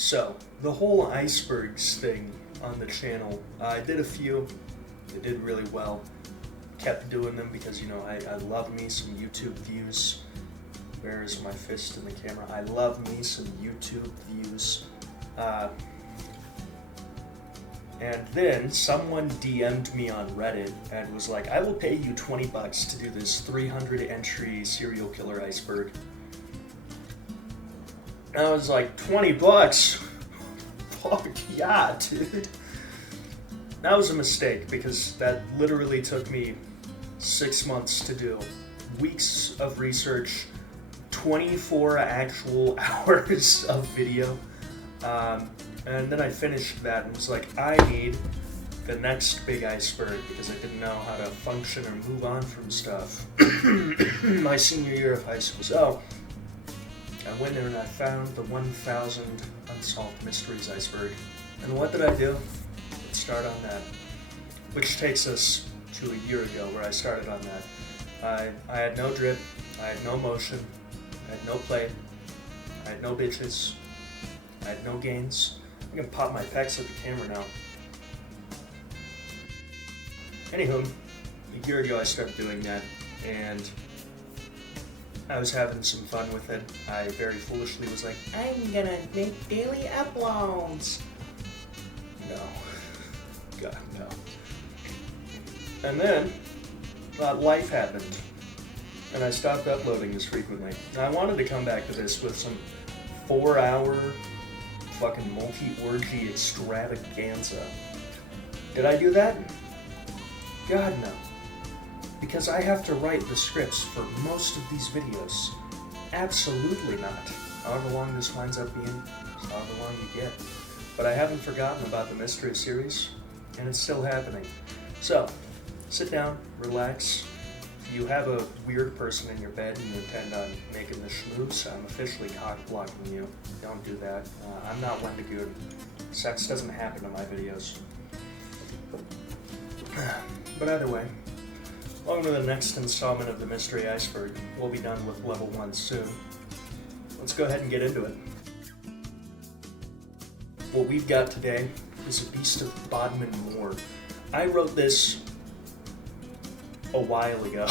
So, the whole icebergs thing on the channel, I did a few. They did really well. Kept doing them because, I love me some YouTube views. Where is my fist in the camera? I love me some YouTube views. And then someone DM'd me on Reddit and was like, I will pay you $20 to do this 300 entry serial killer iceberg. And I was like, $20? Fuck yeah, dude. That was a mistake because that literally took me 6 months to do. Weeks of research, 24 actual hours of video. And then I finished that and was like, I need the next big iceberg because I didn't know how to function or move on from stuff my senior year of high school. So I went in and I found the 1,000 Unsolved Mysteries Iceberg. And what did I do? Let's start on that. Which takes us to a year ago where I started on that. I had no drip, I had no motion, I had no play, I had no bitches, I had no gains. I'm gonna pop my pecs at the camera now. Anywho, a year ago I started doing that, and I was having some fun with it. I very foolishly was like, I'm gonna make daily uploads. No. God, no. And then, life happened, and I stopped uploading as frequently. Now, I wanted to come back to this with some 4-hour fucking multi-orgy extravaganza. Did I do that? God, no. Because I have to write the scripts for most of these videos. Absolutely not. However long this winds up being, however long you get. But I haven't forgotten about the mystery series, and it's still happening. So, sit down, relax. If you have a weird person in your bed and you intend on making the schmooze, I'm officially cock-blocking you. Don't do that. I'm not one to good. Sex doesn't happen in my videos. But either way, on to the next installment of the Mystery Iceberg. We'll be done with level 1 soon. Let's go ahead and get into it. What we've got today is a beast of Bodman Moor. I wrote this a while ago.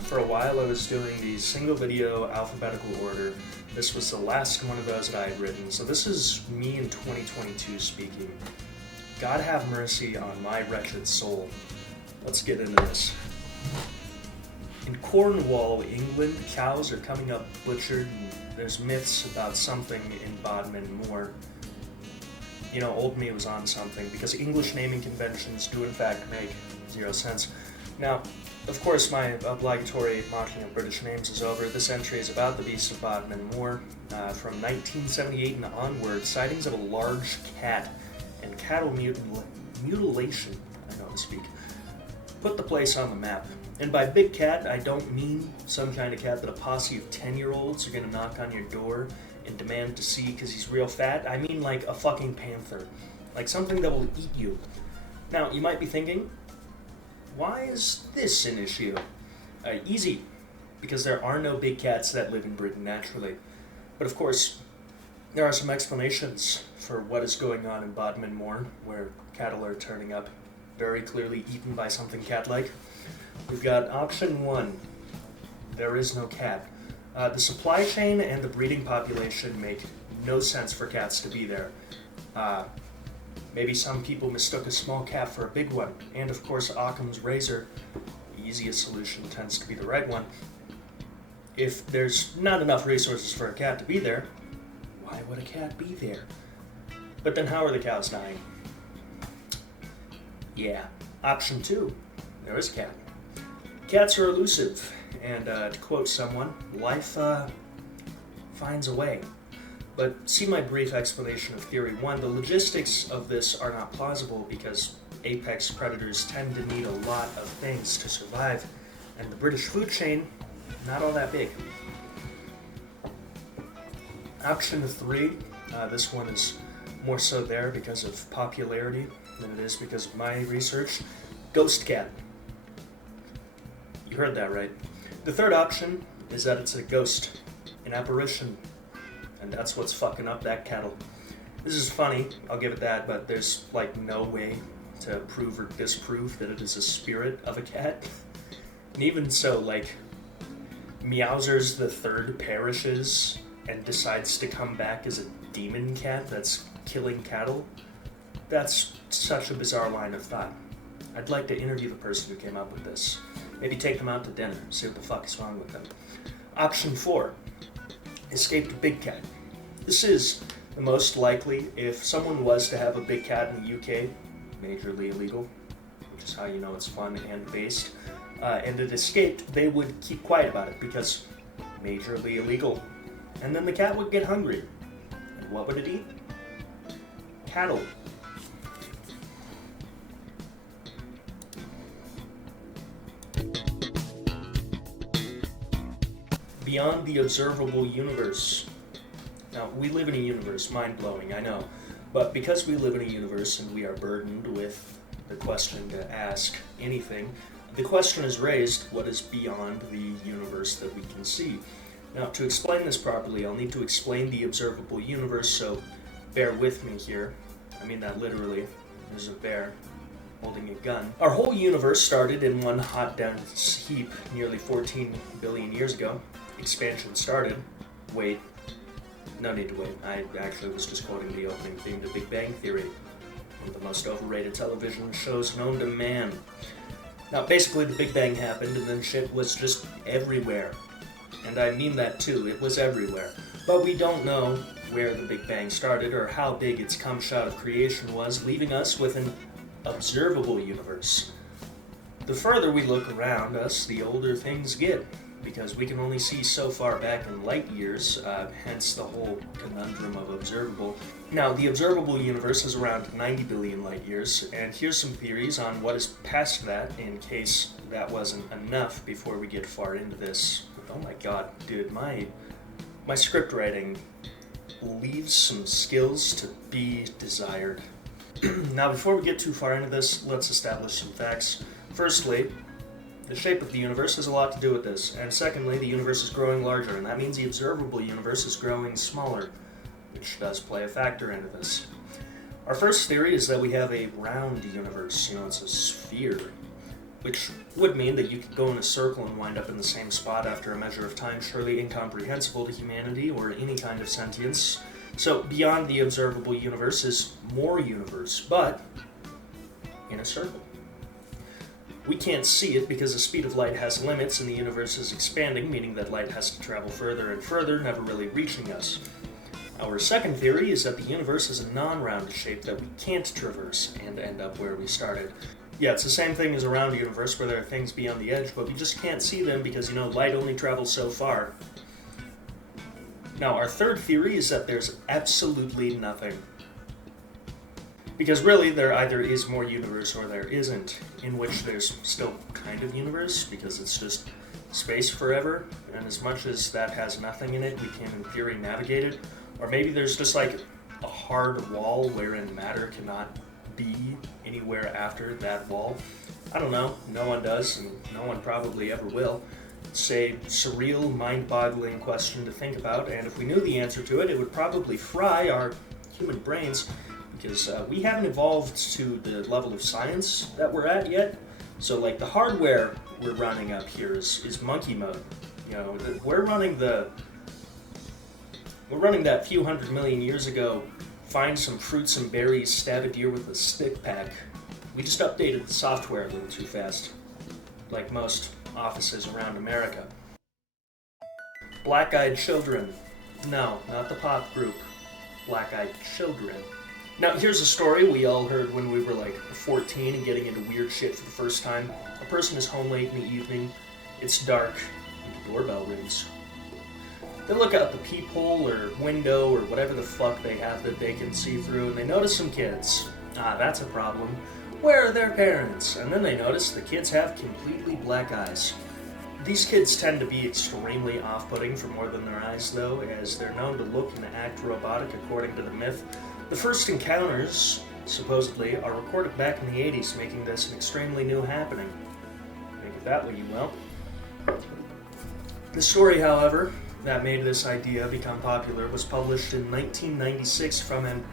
For a while I was doing the single video alphabetical order. This was the last one of those that I had written. So this is me in 2022 speaking. God have mercy on my wretched soul. Let's get into this. In Cornwall, England, cows are coming up butchered, and there's myths about something in Bodman Moor. Old me was on something, because English naming conventions do in fact make 0 sense. Now, of course, my obligatory mocking of British names is over. This entry is about the beast of Bodman Moor. From 1978 and onward, sightings of a large cat and cattle mutilation, I know how to speak, put the place on the map. And by big cat, I don't mean some kind of cat that a posse of 10-year-olds are gonna knock on your door and demand to see because he's real fat. I mean like a fucking panther. Like something that will eat you. Now, you might be thinking, why is this an issue? Easy. Because there are no big cats that live in Britain naturally. But of course, there are some explanations for what is going on in Bodman Moor, where cattle are turning up, very clearly eaten by something cat-like. We've got option 1. There is no cat. The supply chain and the breeding population make no sense for cats to be there. Maybe some people mistook a small cat for a big one, and of course Occam's razor, the easiest solution, tends to be the right one. If there's not enough resources for a cat to be there, why would a cat be there? But then how are the cows dying? Yeah, option 2, there is a cat. Cats are elusive, and to quote someone, life finds a way. But see my brief explanation of Theory 1. The logistics of this are not plausible because apex predators tend to need a lot of things to survive, and the British food chain, not all that big. Option 3, this one is more so there because of popularity than it is because of my research. Ghost cat. You heard that right. The third option is that it's a ghost, an apparition, and that's what's fucking up that kettle. This is funny, I'll give it that, but there's like no way to prove or disprove that it is a spirit of a cat. And even so, like, Meowsers the Third perishes and decides to come back as a demon cat that's killing cattle. That's such a bizarre line of thought. I'd like to interview the person who came up with this. Maybe take them out to dinner, see what the fuck is wrong with them. Option 4. Escaped a big cat. This is the most likely if someone was to have a big cat in the UK, majorly illegal, which is how you know it's fun and based, and it escaped, they would keep quiet about it because majorly illegal. And then the cat would get hungry. And what would it eat? Cattle. Beyond the observable universe. Now, we live in a universe, mind-blowing, I know, but because we live in a universe and we are burdened with the question to ask anything, the question is raised, what is beyond the universe that we can see? Now, to explain this properly, I'll need to explain the observable universe, so bear with me here. I mean that literally. There's a bear holding a gun. Our whole universe started in one hot, dense heap nearly 14 billion years ago. Expansion started. Wait. No need to wait. I actually was just quoting the opening theme to Big Bang Theory, one of the most overrated television shows known to man. Now, basically, the Big Bang happened, and then shit was just everywhere. And I mean that too, it was everywhere. But we don't know where the Big Bang started or how big its cum shot of creation was, leaving us with an observable universe. The further we look around us, the older things get, because we can only see so far back in light years, hence the whole conundrum of observable. Now, the observable universe is around 90 billion light years, and here's some theories on what is past that, in case that wasn't enough before we get far into this. Oh my god, dude, my script writing leaves some skills to be desired. Now, before we get too far into this, let's establish some facts. Firstly, the shape of the universe has a lot to do with this, and secondly, the universe is growing larger, and that means the observable universe is growing smaller, which does play a factor into this. Our first theory is that we have a round universe, it's a sphere, which would mean that you could go in a circle and wind up in the same spot after a measure of time surely incomprehensible to humanity or any kind of sentience. So beyond the observable universe is more universe, but in a circle. We can't see it because the speed of light has limits and the universe is expanding, meaning that light has to travel further and further, never really reaching us. Our second theory is that the universe is a non-round shape that we can't traverse and end up where we started. Yeah, it's the same thing as a round universe where there are things beyond the edge, but we just can't see them because, light only travels so far. Now, our third theory is that there's absolutely nothing. Because really, there either is more universe or there isn't, in which there's still kind of universe, because it's just space forever, and as much as that has nothing in it, we can in theory navigate it. Or maybe there's just like a hard wall wherein matter cannot be anywhere after that wall. I don't know, no one does, and no one probably ever will. It's a surreal, mind-boggling question to think about, and if we knew the answer to it, it would probably fry our human brains, because we haven't evolved to the level of science that we're at yet. So like the hardware we're running up here is monkey mode. We're running that few 100 million years ago, find some fruits and berries, stab a deer with a stick pack. We just updated the software a little too fast, like most offices around America. Blackeyed Children. No, not the pop group. Blackeyed Children. Now, here's a story we all heard when we were like 14 and getting into weird shit for the first time. A person is home late in the evening, it's dark, and the doorbell rings. They look out the peephole or window or whatever the fuck they have that they can see through, and they notice some kids. That's a problem. Where are their parents? And then they notice the kids have completely black eyes. These kids tend to be extremely off-putting for more than their eyes, though, as they're known to look and act robotic according to the myth. The first encounters, supposedly, are recorded back in the 80s, making this an extremely new happening. Make it that way, you will. The story, however, that made this idea become popular was published in 1996 from an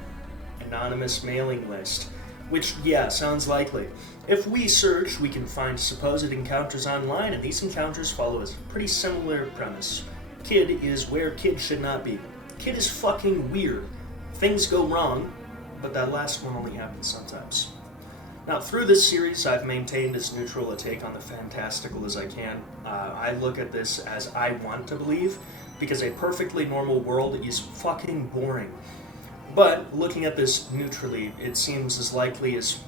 anonymous mailing list, which, yeah, sounds likely. If we search, we can find supposed encounters online, and these encounters follow a pretty similar premise. Kid is where kid should not be. Kid is fucking weird. Things go wrong, but that last one only happens sometimes. Now, through this series, I've maintained as neutral a take on the fantastical as I can. I look at this as I want to believe, because a perfectly normal world is fucking boring. But looking at this neutrally, it seems as likely as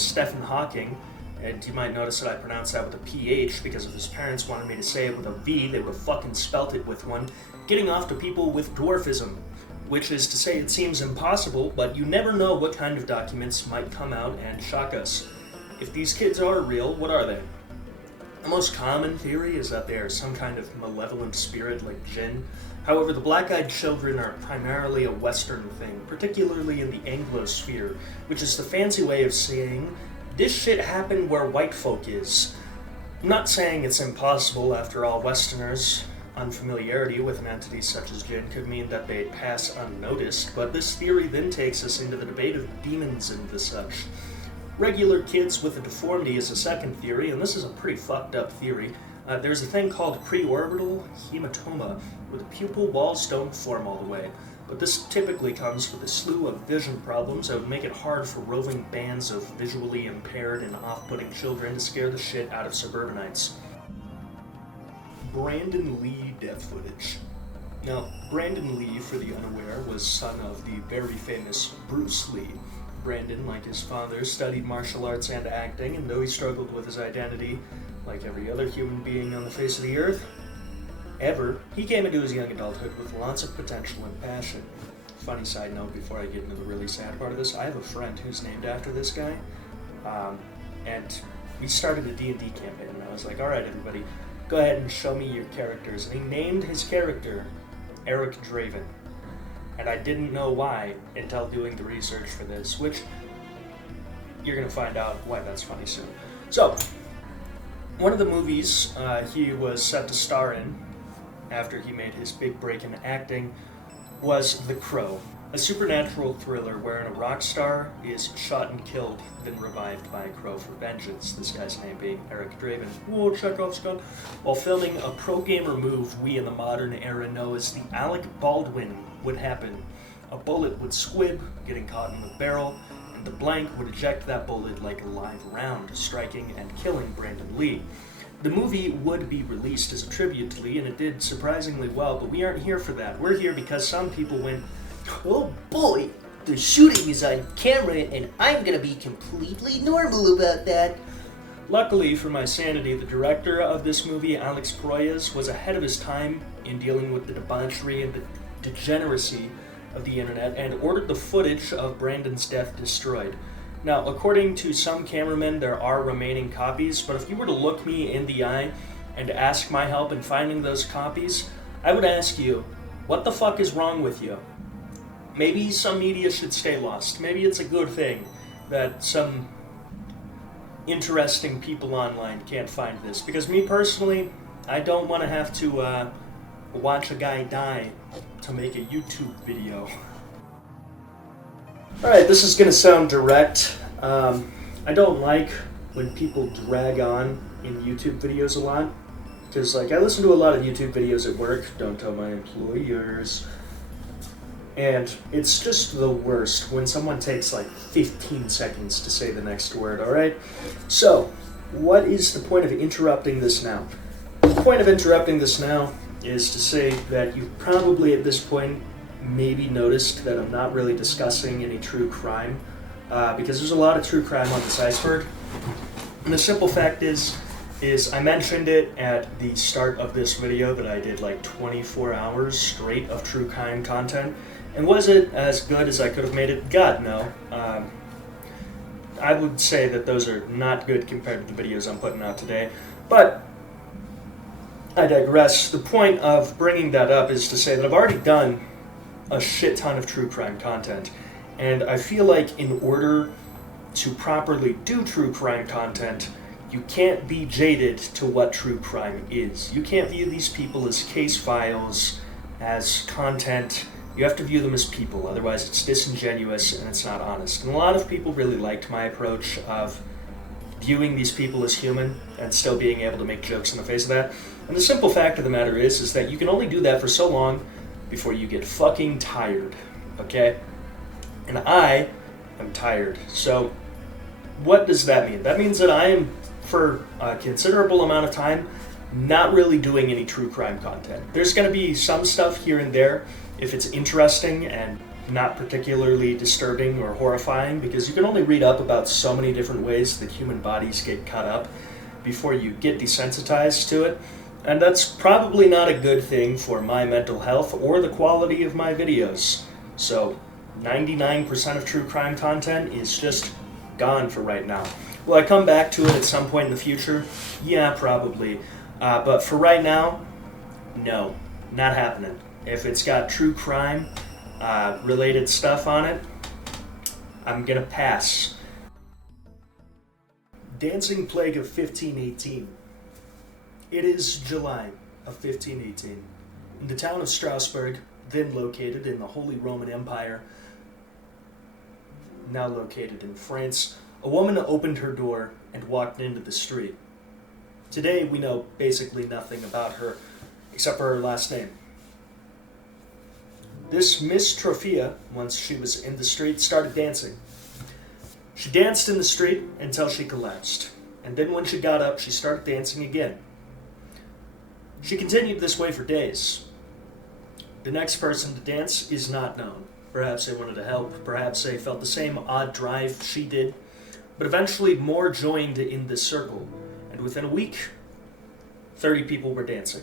Stephen Hawking, and you might notice that I pronounce that with a PH because if his parents wanted me to say it with a V, they would have fucking spelt it with one, getting off to people with dwarfism. Which is to say it seems impossible, but you never know what kind of documents might come out and shock us. If these kids are real, what are they? The most common theory is that they are some kind of malevolent spirit like jinn. However, the Blackeyed Children are primarily a Western thing, particularly in the Anglosphere, which is the fancy way of saying, this shit happened where white folk is. I'm not saying it's impossible, after all, Westerners' unfamiliarity with an entity such as jinn could mean that they'd pass unnoticed, but this theory then takes us into the debate of demons and the such. Regular kids with a deformity is a second theory, and this is a pretty fucked up theory. There's a thing called preorbital hematoma, where the pupil walls don't form all the way, but this typically comes with a slew of vision problems that would make it hard for roving bands of visually impaired and off-putting children to scare the shit out of suburbanites. Brandon Lee death footage. Now, Brandon Lee, for the unaware, was son of the very famous Bruce Lee. Brandon, like his father, studied martial arts and acting, and though he struggled with his identity, like every other human being on the face of the earth, he came into his young adulthood with lots of potential and passion. Funny side note before I get into the really sad part of this, I have a friend who's named after this guy, and we started a D&D campaign, and I was like, alright everybody, go ahead and show me your characters. And he named his character Eric Draven. And I didn't know why until doing the research for this, which you're going to find out why that's funny soon. So, one of the movies he was set to star in after he made his big break in acting was The Crow, a supernatural thriller wherein a rock star is shot and killed, then revived by a crow for vengeance, this guy's name being Eric Draven. Whoa, Chekhov's gun. While filming a pro-gamer move we in the modern era know as the Alec Baldwin would happen. A bullet would squib, getting caught in the barrel, and the blank would eject that bullet like a live round, striking and killing Brandon Lee. The movie would be released as a tribute to Lee, and it did surprisingly well, but we aren't here for that. We're here because some people went, oh boy, the shooting is on camera and I'm gonna be completely normal about that. Luckily for my sanity, the director of this movie, Alex Proyas, was ahead of his time in dealing with the debauchery and the degeneracy of the internet and ordered the footage of Brandon's death destroyed. Now, according to some cameramen, there are remaining copies, but if you were to look me in the eye and ask my help in finding those copies, I would ask you, what the fuck is wrong with you? Maybe some media should stay lost. Maybe it's a good thing that some interesting people online can't find this. Because me personally, I don't want to have to watch a guy die to make a YouTube video. Alright, this is going to sound direct. I don't like when people drag on in YouTube videos a lot. Because, like, I listen to a lot of YouTube videos at work. Don't tell my employers. And it's just the worst when someone takes like 15 seconds to say the next word, alright? So, what is the point of interrupting this now? The point of interrupting this now is to say that you've probably at this point maybe noticed that I'm not really discussing any true crime, because there's a lot of true crime on this iceberg. And the simple fact is I mentioned it at the start of this video that I did like 24 hours straight of true crime content. And was it as good as I could have made it? God, no. I would say that those are not good compared to the videos I'm putting out today. But I digress. The point of bringing that up is to say that I've already done a shit ton of true crime content. And I feel like in order to properly do true crime content, You can't be jaded to what true crime is. You can't view these people as case files, as content. You have to view them as people, otherwise it's disingenuous and it's not honest. And a lot of people really liked my approach of viewing these people as human and still being able to make jokes in the face of that. And the simple fact of the matter is that you can only do that for so long before you get fucking tired, okay? And I am tired. So what does that mean? That means that I am, for a considerable amount of time, not really doing any true crime content. There's going to be some stuff here and there if it's interesting and not particularly disturbing or horrifying, because you can only read up about so many different ways that human bodies get cut up before you get desensitized to it. And that's probably not a good thing for my mental health or the quality of my videos. So 99% of true crime content is just gone for right now. Will I come back to it at some point in the future? Yeah, probably. But for right now, no, not happening. If it's got true crime related stuff on it, I'm gonna pass. Dancing Plague of 1518. It is July of 1518. In the town of Strasbourg, then located in the Holy Roman Empire, now located in France, a woman opened her door and walked into the street. Today we know basically nothing about her except for her last name. This Miss Trophia, once she was in the street, started dancing. She danced in the street until she collapsed, and then when she got up, she started dancing again. She continued this way for days. The next person to dance is not known. Perhaps they wanted to help, perhaps they felt the same odd drive she did, but eventually more joined in this circle, and within a week, 30 people were dancing,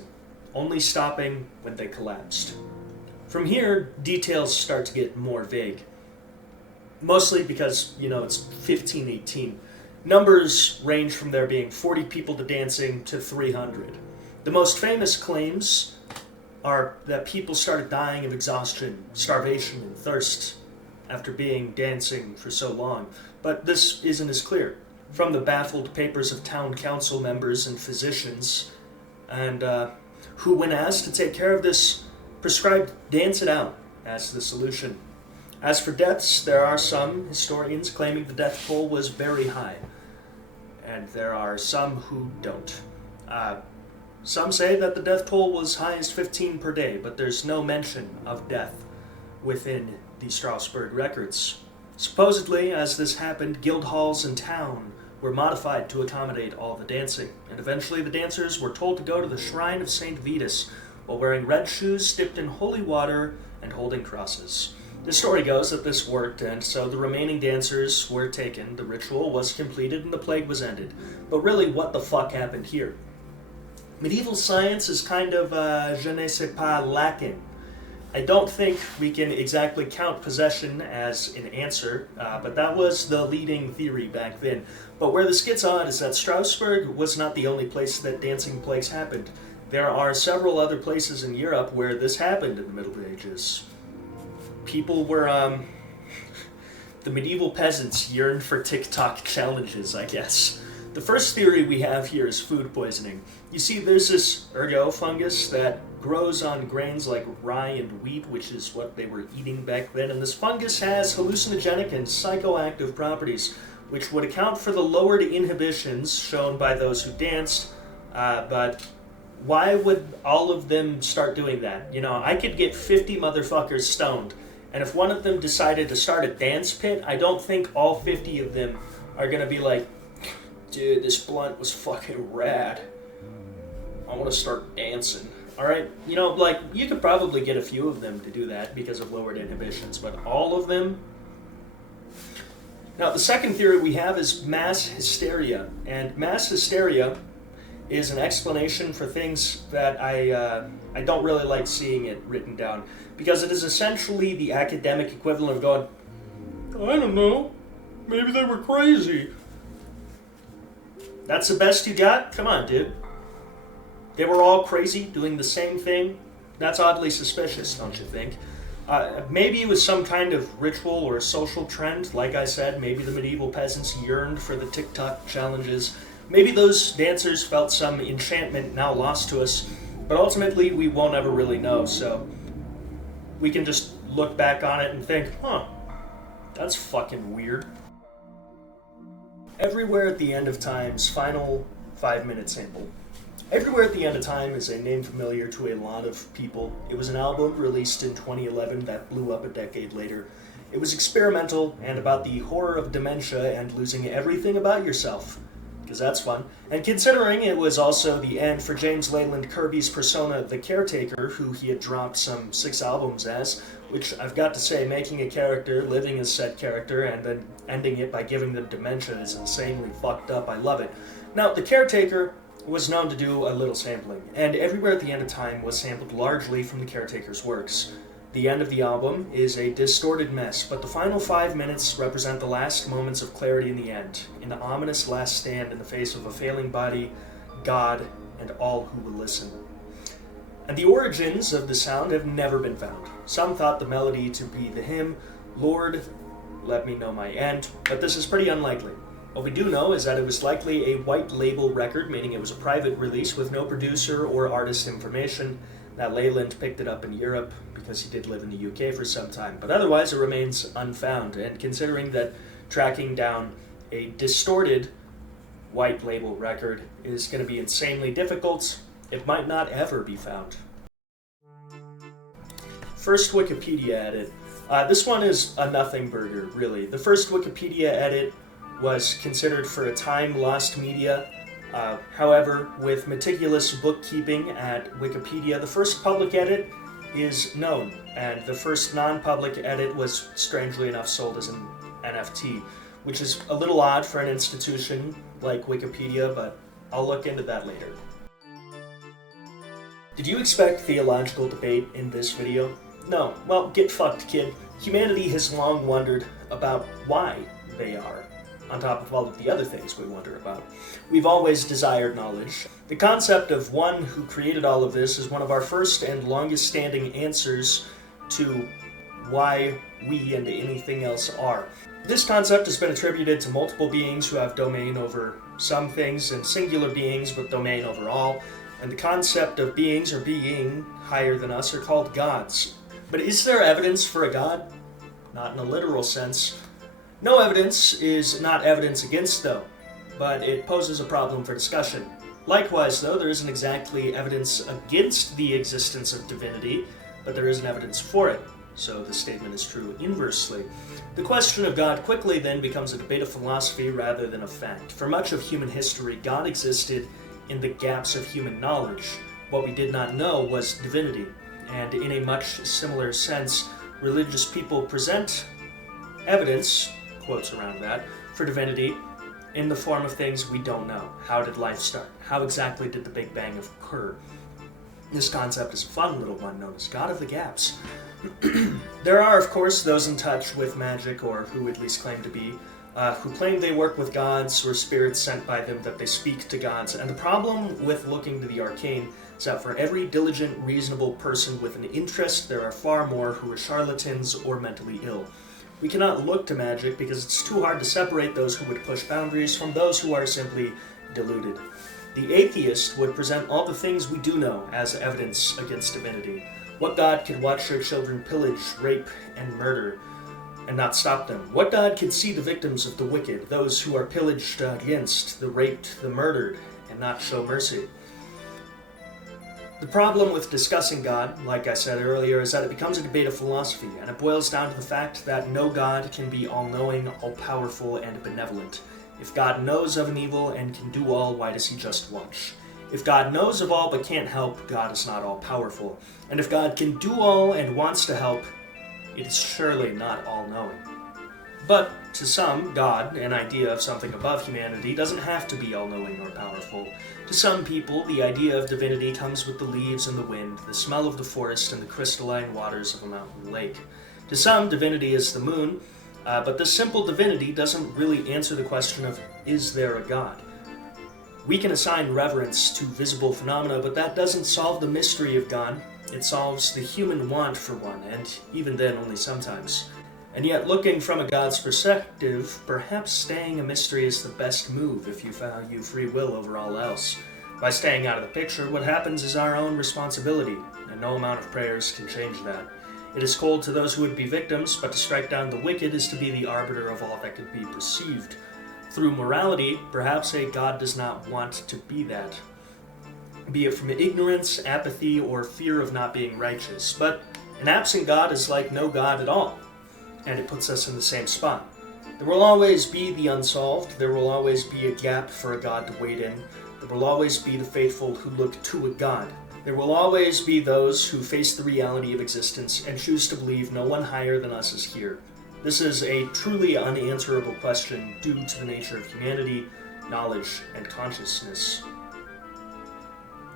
only stopping when they collapsed. From here, details start to get more vague. Mostly because, it's 1518. Numbers range from there being 40 people to dancing to 300. The most famous claims are that people started dying of exhaustion, starvation, and thirst after being dancing for so long. But this isn't as clear. From the baffled papers of town council members and physicians, and who, when asked to take care of this, prescribed dance it out as the solution. As for deaths, there are some historians claiming the death toll was very high, and there are some who don't. Some say that the death toll was high as 15 per day, but there's no mention of death within the Strasbourg records. Supposedly, as this happened, guild halls in town were modified to accommodate all the dancing, and eventually the dancers were told to go to the shrine of St. Vitus while wearing red shoes dipped in holy water and holding crosses. The story goes that this worked, and so the remaining dancers were taken, the ritual was completed, and the plague was ended. But really, what the fuck happened here? Medieval science is kind of, je ne sais pas, lacking. I don't think we can exactly count possession as an answer, but that was the leading theory back then. But where this gets odd is that Strasbourg was not the only place that dancing plagues happened. There are several other places in Europe where this happened in the Middle Ages. People were, the medieval peasants yearned for TikTok challenges, I guess. The first theory we have here is food poisoning. You see, there's this ergo fungus that grows on grains like rye and wheat, which is what they were eating back then, and this fungus has hallucinogenic and psychoactive properties, which would account for the lowered inhibitions shown by those who danced, but why would all of them start doing that? I could get 50 motherfuckers stoned, and if one of them decided to start a dance pit, I don't think all 50 of them are gonna be like, dude, this blunt was fucking rad. I want to start dancing. Alright? You could probably get a few of them to do that because of lowered inhibitions, but all of them? Now, the second theory we have is mass hysteria. And mass hysteria is an explanation for things that I don't really like seeing it written down, because it is essentially the academic equivalent of going, I don't know, maybe they were crazy. That's the best you got? Come on, dude. They were all crazy, doing the same thing? That's oddly suspicious, don't you think? Maybe it was some kind of ritual or social trend. Like I said, maybe the medieval peasants yearned for the TikTok challenges. Maybe those dancers felt some enchantment now lost to us, but ultimately we won't ever really know, so we can just look back on it and think, huh, that's fucking weird. Everywhere at the End of Time's final 5-minute sample. Everywhere at the End of Time is a name familiar to a lot of people. It was an album released in 2011 that blew up a decade later. It was experimental and about the horror of dementia and losing everything about yourself, because that's fun. And considering it was also the end for James Leyland Kirby's persona, The Caretaker, who he had dropped some 6 albums as, which I've got to say, making a character, living as said character, and then ending it by giving them dementia is insanely fucked up. I love it. Now, The Caretaker was known to do a little sampling, and Everywhere at the End of Time was sampled largely from The Caretaker's works. The end of the album is a distorted mess, but the final 5 minutes represent the last moments of clarity in the end, an ominous last stand in the face of a failing body, God, and all who will listen. And the origins of the sound have never been found. Some thought the melody to be the hymn, Lord, Let Me Know My End, but this is pretty unlikely. What we do know is that it was likely a white label record, meaning it was a private release with no producer or artist information, that Leyland picked it up in Europe because he did live in the UK for some time, but otherwise it remains unfound, and considering that tracking down a distorted white label record is going to be insanely difficult, it might not ever be found. First Wikipedia edit. This one is a nothing burger, really. The first Wikipedia edit was considered for a time lost media. However, with meticulous bookkeeping at Wikipedia, the first public edit is known, and the first non-public edit was, strangely enough, sold as an NFT, which is a little odd for an institution like Wikipedia, but I'll look into that later. Did you expect theological debate in this video? No. Well, get fucked, kid. Humanity has long wondered about why they are, on top of all of the other things we wonder about. We've always desired knowledge. The concept of one who created all of this is one of our first and longest standing answers to why we and anything else are. This concept has been attributed to multiple beings who have domain over some things and singular beings with domain over all, and the concept of beings or being higher than us are called gods. But is there evidence for a god? Not in a literal sense. No evidence is not evidence against, though, but it poses a problem for discussion. Likewise, though, there isn't exactly evidence against the existence of divinity, but there isn't evidence for it, so the statement is true inversely. The question of God quickly then becomes a debate of philosophy rather than of fact. For much of human history, God existed in the gaps of human knowledge. What we did not know was divinity, and in a much similar sense, religious people present evidence, quotes around that, for divinity in the form of things we don't know. How did life start? How exactly did the Big Bang occur? This concept is a fun little one known as God of the Gaps. There are, of course, those in touch with magic, or who at least claim to be, who claim they work with gods or spirits sent by them, that they speak to gods. And the problem with looking to the arcane is that for every diligent, reasonable person with an interest, there are far more who are charlatans or mentally ill. We cannot look to magic because it's too hard to separate those who would push boundaries from those who are simply deluded. The atheist would present all the things we do know as evidence against divinity. What God could watch their children pillage, rape, and murder, and not stop them? What God could see the victims of the wicked, those who are pillaged against, the raped, the murdered, and not show mercy? The problem with discussing God, like I said earlier, is that it becomes a debate of philosophy, and it boils down to the fact that no God can be all-knowing, all-powerful, and benevolent. If God knows of an evil and can do all, why does he just watch? If God knows of all but can't help, God is not all-powerful. And if God can do all and wants to help, it is surely not all-knowing. But to some, God, an idea of something above humanity, doesn't have to be all-knowing or powerful. To some people, the idea of divinity comes with the leaves and the wind, the smell of the forest, and the crystalline waters of a mountain lake. To some, divinity is the moon, but this simple divinity doesn't really answer the question of, is there a God? We can assign reverence to visible phenomena, but that doesn't solve the mystery of God. It solves the human want for one, and even then only sometimes. And yet, looking from a God's perspective, perhaps staying a mystery is the best move if you value free will over all else. By staying out of the picture, what happens is our own responsibility, and no amount of prayers can change that. It is cold to those who would be victims, but to strike down the wicked is to be the arbiter of all that could be perceived. Through morality, perhaps a God does not want to be that, be it from ignorance, apathy, or fear of not being righteous. But an absent God is like no God at all, and it puts us in the same spot. There will always be the unsolved, there will always be a gap for a God to wade in, there will always be the faithful who look to a God. There will always be those who face the reality of existence and choose to believe no one higher than us is here. This is a truly unanswerable question due to the nature of humanity, knowledge, and consciousness,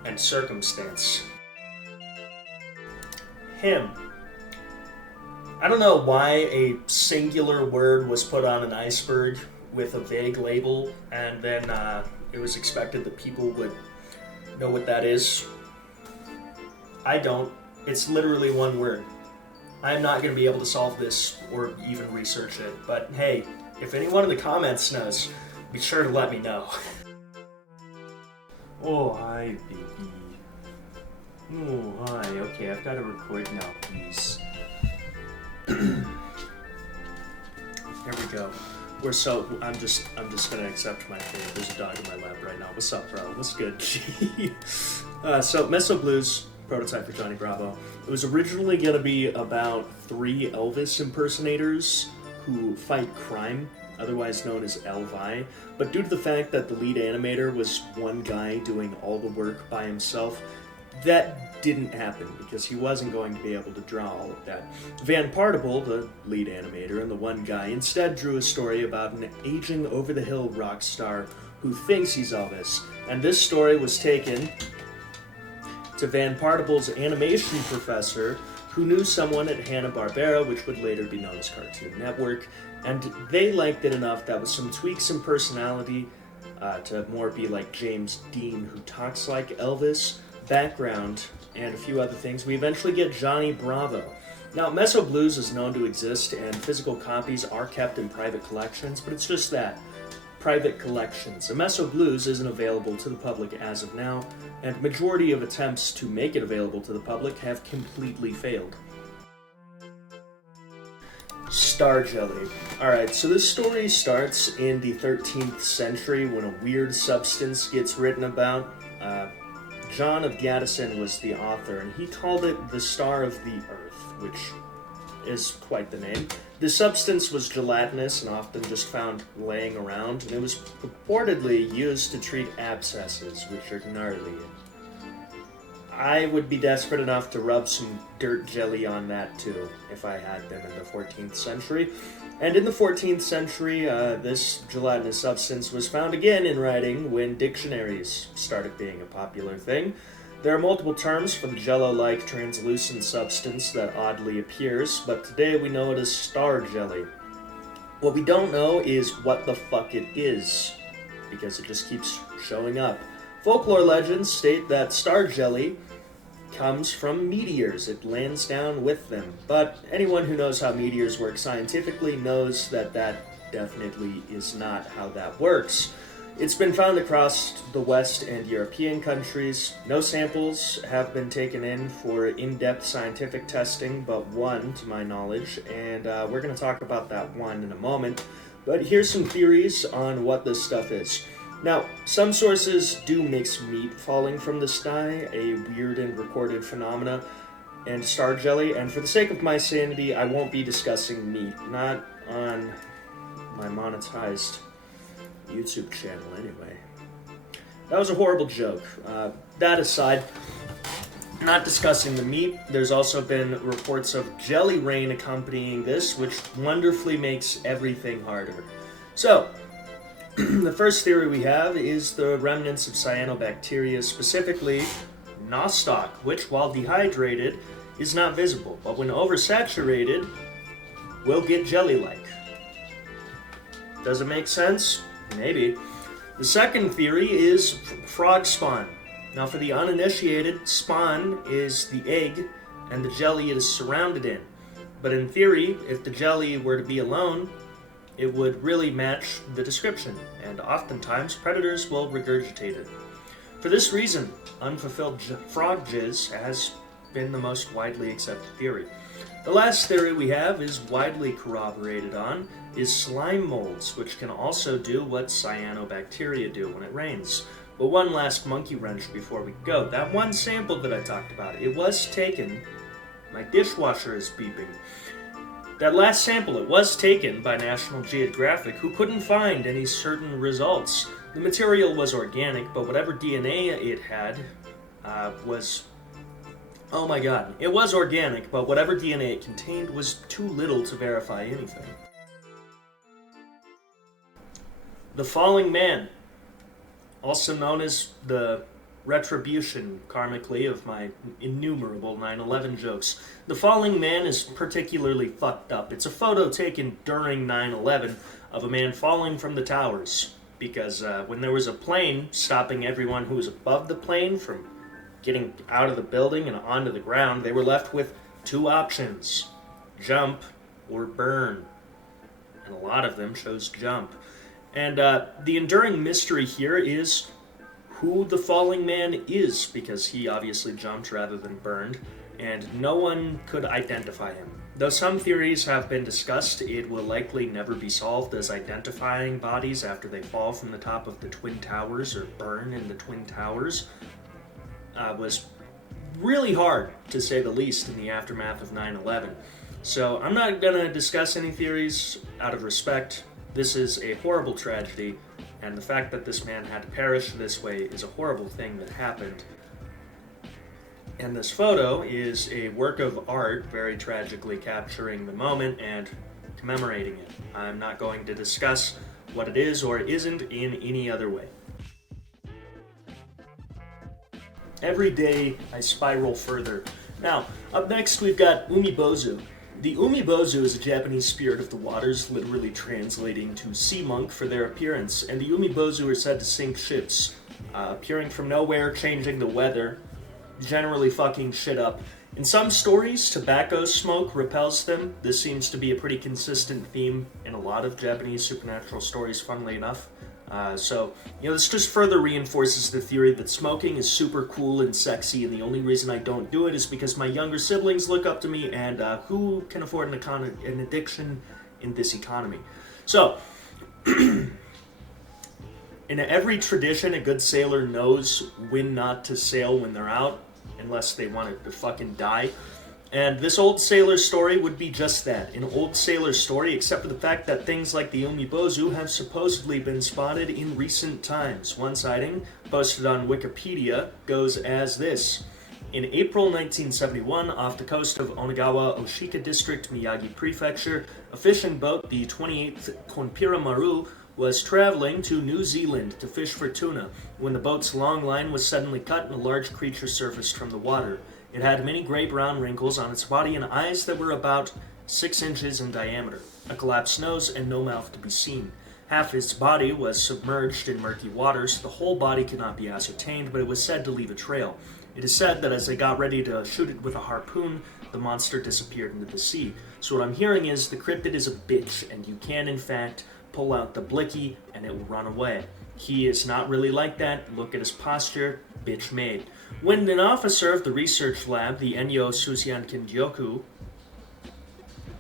and circumstance. Him. I don't know why a singular word was put on an iceberg with a vague label, and then it was expected that people would know what that is. I don't. It's literally one word. I'm not going to be able to solve this or even research it, but hey, if anyone in the comments knows, be sure to let me know. Oh, hi, baby. Oh, hi. Okay, I've got to record now, please. Here we go. I'm just gonna accept my fate. There's a dog in my lap right now. What's up, bro? What's good? So Meso Blues, prototype for Johnny Bravo. It was originally gonna be about 3 Elvis impersonators who fight crime, otherwise known as Elvi. But due to the fact that the lead animator was one guy doing all the work by himself, that didn't happen because he wasn't going to be able to draw all of that. Van Partible, the lead animator and the one guy, instead drew a story about an aging over-the-hill rock star who thinks he's Elvis. And this story was taken to Van Partible's animation professor, who knew someone at Hanna-Barbera, which would later be known as Cartoon Network, and they liked it enough that with some tweaks in personality to more be like James Dean, who talks like Elvis, background, and a few other things, we eventually get Johnny Bravo. Now, Meso Blues is known to exist, and physical copies are kept in private collections, but it's just that, private collections. And Meso Blues isn't available to the public as of now, and majority of attempts to make it available to the public have completely failed. Star jelly. Alright, so this story starts in the 13th century when a weird substance gets written about. John of Gaddison was the author, and he called it the Star of the Earth, which is quite the name. The substance was gelatinous and often just found laying around, and it was purportedly used to treat abscesses, which are gnarly. I would be desperate enough to rub some dirt jelly on that too, if I had them in the 14th century. And in the 14th century, this gelatinous substance was found again in writing when dictionaries started being a popular thing. There are multiple terms for the jello-like translucent substance that oddly appears, but today we know it as star jelly. What we don't know is what the fuck it is, because it just keeps showing up. Folklore legends state that star jelly comes from meteors. It lands down with them. But anyone who knows how meteors work scientifically knows that that definitely is not how that works. It's been found across the West and European countries. No samples have been taken in for in-depth scientific testing, but one, to my knowledge, and we're going to talk about that one in a moment. But here's some theories on what this stuff is. Now, some sources do mix meat falling from the sky, a weird and recorded phenomena, and star jelly, and for the sake of my sanity, I won't be discussing meat, not on my monetized YouTube channel anyway. That was a horrible joke. That aside, not discussing the meat, there's also been reports of jelly rain accompanying this, which wonderfully makes everything harder. So, the first theory we have is the remnants of cyanobacteria, specifically nostoc, which, while dehydrated, is not visible, but when oversaturated, will get jelly-like. Does it make sense? Maybe. The second theory is frog spawn. Now, for the uninitiated, spawn is the egg and the jelly it is surrounded in. But in theory, if the jelly were to be alone, it would really match the description, and oftentimes predators will regurgitate it. For this reason, unfulfilled frog jizz has been the most widely accepted theory. The last theory we have is widely corroborated on is slime molds, which can also do what cyanobacteria do when it rains. But one last monkey wrench before we go. That one sample that I talked about, it was taken. My dishwasher is beeping. That last sample, it was taken by National Geographic, who couldn't find any certain results. The material was organic, but whatever DNA it had was... Oh my god. It was organic, but whatever DNA it contained was too little to verify anything. The Falling Man, also known as the retribution, karmically, of my innumerable 9/11 jokes. The Falling Man is particularly fucked up. It's a photo taken during 9/11 of a man falling from the towers, because when there was a plane stopping everyone who was above the plane from getting out of the building and onto the ground, they were left with two options: jump or burn. And a lot of them chose jump. And the enduring mystery here is who the Falling Man is, because he obviously jumped rather than burned, and no one could identify him. Though some theories have been discussed, it will likely never be solved, as identifying bodies after they fall from the top of the Twin Towers or burn in the Twin Towers was really hard, to say the least, in the aftermath of 9/11. So I'm not going to discuss any theories out of respect. This is a horrible tragedy, and the fact that this man had to perish this way is a horrible thing that happened. And this photo is a work of art, very tragically capturing the moment and commemorating it. I'm not going to discuss what it is or isn't in any other way. Every day I spiral further. Now, up next we've got UmiBosu. The UmiBosu is a Japanese spirit of the waters, literally translating to sea monk for their appearance, and the UmiBosu are said to sink ships, appearing from nowhere, changing the weather, generally fucking shit up. In some stories, tobacco smoke repels them. This seems to be a pretty consistent theme in a lot of Japanese supernatural stories, funnily enough. This just further reinforces the theory that smoking is super cool and sexy, and the only reason I don't do it is because my younger siblings look up to me, and who can afford an addiction in this economy? So, in every tradition, a good sailor knows when not to sail when they're out, unless they want to fucking die. And this old sailor story would be just that, an old sailor story, except for the fact that things like the UmiBosu have supposedly been spotted in recent times. One sighting, posted on Wikipedia, goes as this. In April 1971, off the coast of Onagawa, Oshika District, Miyagi Prefecture, a fishing boat, the 28th Konpira Maru, was traveling to New Zealand to fish for tuna, when the boat's long line was suddenly cut and a large creature surfaced from the water. It had many gray-brown wrinkles on its body and eyes that were about 6 inches in diameter, a collapsed nose, and no mouth to be seen. Half its body was submerged in murky waters. The whole body could not be ascertained, but it was said to leave a trail. It is said that as they got ready to shoot it with a harpoon, the monster disappeared into the sea. So what I'm hearing is the cryptid is a bitch, and you can, in fact, pull out the blicky, and it will run away. He is not really like that. Look at his posture. Bitch made. When an officer of the research lab, the Enyo Susian Kinjoku,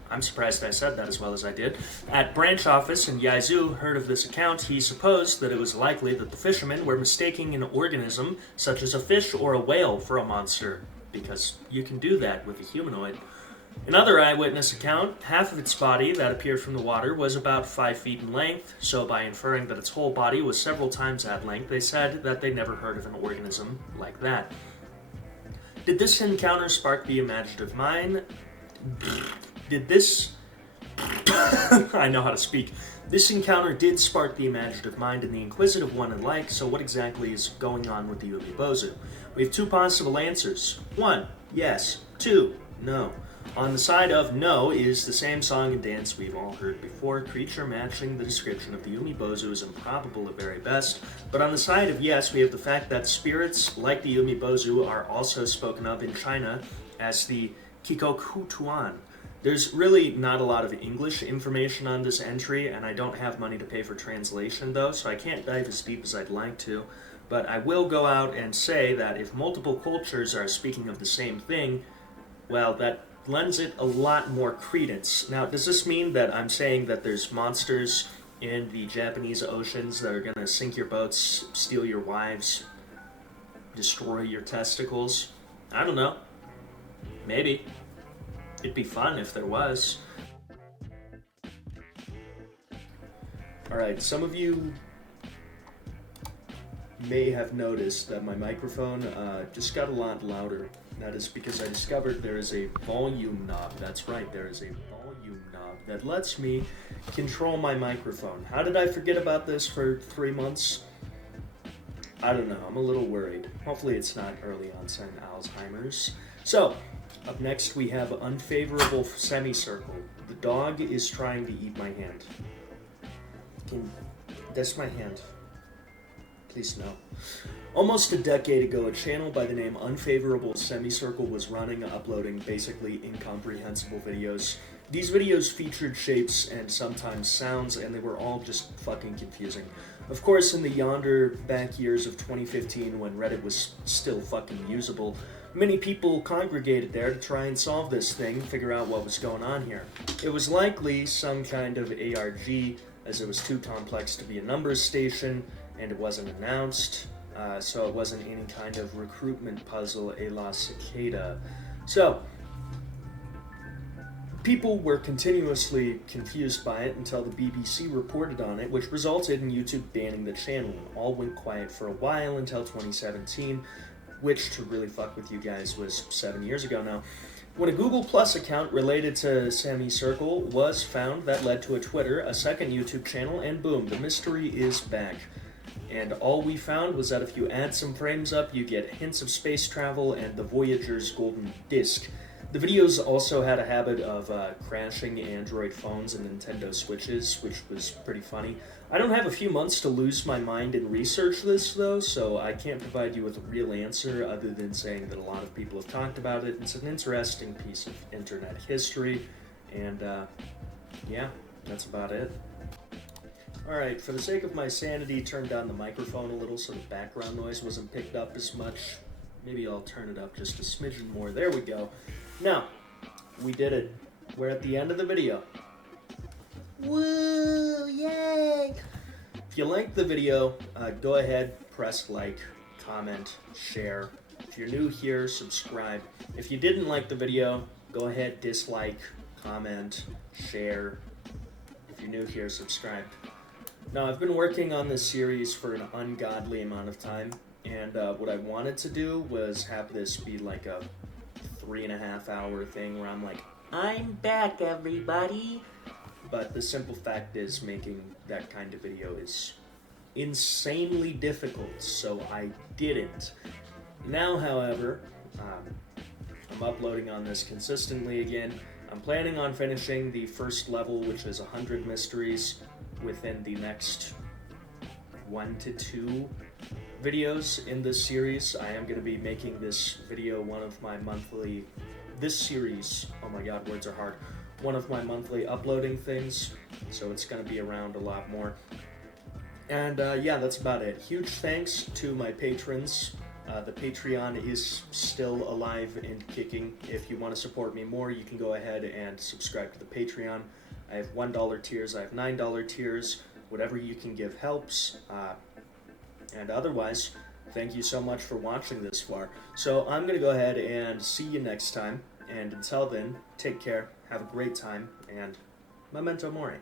I'm surprised I said that as well as I did, at branch office in Yaizu heard of this account, he supposed that it was likely that the fishermen were mistaking an organism, such as a fish or a whale, for a monster, because you can do that with a humanoid. Another eyewitness account, half of its body that appeared from the water was about 5 feet in length, so by inferring that its whole body was several times that length, they said that they never heard of an organism like that. Did this encounter spark the imaginative mind? I know how to speak. This encounter did spark the imaginative mind and the inquisitive one alike, so what exactly is going on with the UmiBosu? We have two possible answers. 1, yes. 2, no. On the side of no is the same song and dance we've all heard before, creature matching the description of the UmiBosu is improbable at very best. But on the side of yes, we have the fact that spirits like the UmiBosu are also spoken of in China as the Kikokutuan. There's really not a lot of English information on this entry, and I don't have money to pay for translation though, so I can't dive as deep as I'd like to. But I will go out and say that if multiple cultures are speaking of the same thing, well, that lends it a lot more credence. Now, does this mean that I'm saying that there's monsters in the Japanese oceans that are going to sink your boats, steal your wives, destroy your testicles? I don't know. Maybe. It'd be fun if there was. Alright, some of you may have noticed that my microphone just got a lot louder. That is because I discovered there is a volume knob. That's right, there is a volume knob that lets me control my microphone. How did I forget about this for 3 months? I don't know, I'm a little worried. Hopefully it's not early onset Alzheimer's. So, up next we have Unfavorable Semicircle. The dog is trying to eat my hand. That's my hand. Please no. Almost a decade ago, a channel by the name Unfavorable Semicircle was running, uploading basically incomprehensible videos. These videos featured shapes and sometimes sounds, and they were all just fucking confusing. Of course, in the yonder back years of 2015, when Reddit was still fucking usable, many people congregated there to try and solve this thing, figure out what was going on here. It was likely some kind of ARG, as it was too complex to be a numbers station, and it wasn't announced, so it wasn't any kind of recruitment puzzle a la cicada. So, people were continuously confused by it until the BBC reported on it, which resulted in YouTube banning the channel. All went quiet for a while until 2017, which, to really fuck with you guys, was 7 years ago now, when a Google Plus account related to Semicircle was found. That led to a Twitter, a second YouTube channel, and boom, the mystery is back. And all we found was that if you add some frames up, you get hints of space travel and the Voyager's golden disc. The videos also had a habit of crashing Android phones and Nintendo Switches, which was pretty funny. I don't have a few months to lose my mind and research this, though, so I can't provide you with a real answer other than saying that a lot of people have talked about it. It's an interesting piece of internet history, and yeah, that's about it. Alright, for the sake of my sanity, turn down the microphone a little so the background noise wasn't picked up as much. Maybe I'll turn it up just a smidgen more. There we go. Now, we did it. We're at the end of the video. Woo! Yay! If you liked the video, go ahead, press like, comment, share. If you're new here, subscribe. If you didn't like the video, go ahead, dislike, comment, share. If you're new here, subscribe. Now, I've been working on this series for an ungodly amount of time, and what I wanted to do was have this be like a 3.5 hour thing where I'm like, I'm back, everybody. But the simple fact is making that kind of video is insanely difficult, so I didn't. Now, however, I'm uploading on this consistently again. I'm planning on finishing the first level, which is 100 mysteries, within the next 1 to 2 videos in this series. I am going to be making this video one of my monthly, this series, oh my god, words are hard, one of my monthly uploading things, so it's going to be around a lot more. And yeah, that's about it. Huge thanks to my patrons. The Patreon is still alive and kicking. If you want to support me more, you can go ahead and subscribe to the Patreon. I have $1 tiers, I have $9 tiers. Whatever you can give helps. And otherwise, thank you so much for watching this far. So I'm going to go ahead and see you next time. And until then, take care, have a great time, and memento mori.